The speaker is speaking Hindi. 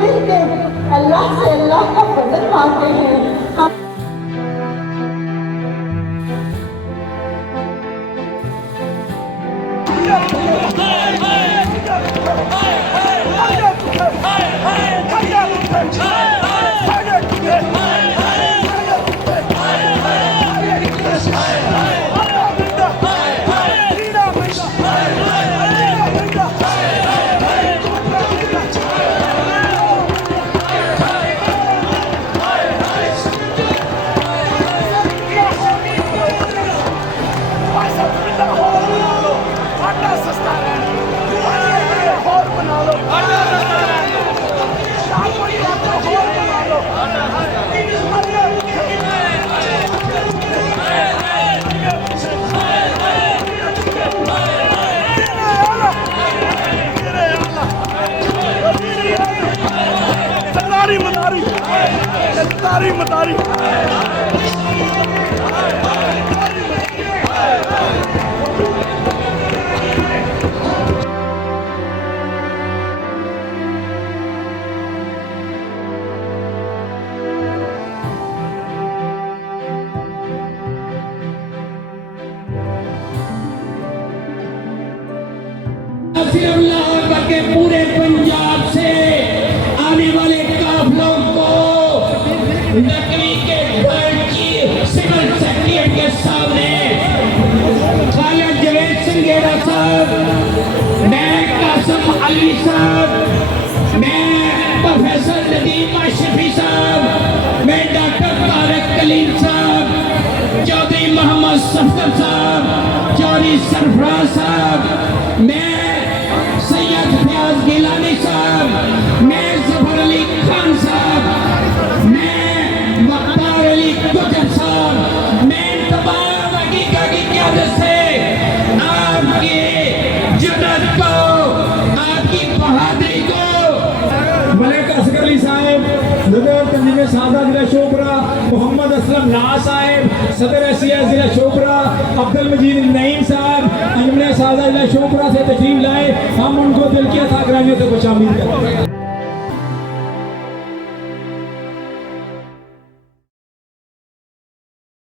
मिलकर अल्लाह से अल्लाह का फजल मांगते हैं। हम मदारी सिर्फ लाहौर बल्कि पूरे पंजाब से आने वाले काफिलों को नकली के घर की सिविल सेक्रेटरीट के सामने खालिद जवेद संगेरा साहब, मैं कासिम अली साहब, मैं प्रोफेसर नदीम अशरफी साहब, मैं डॉक्टर तारिक कलीम साहब, चौधरी मोहम्मद सफदर साहब, चौधरी सरफराज साहब, मैं सैयद फयाज गिलानी साहब, मैं जफर अली खान साहब, मैं मुख्तार अली कुतुब साहब, मैं तमाम हकीकत की क़यादत से आपकी जुर्रत को, आपकी बहादुरी को मलिक असगर अली साहब, नगर तंजीम सादा जिला शोपरा, मोहम्मद असलम ना साहब, सदर एसिया जिला शोपरा, अब्दुल मजीद नईम साहब, अंजुमन सादा जिला शोपरा से तशरीफ लाए। हम उनको दिल की अता से खुशामदीद करते हैं।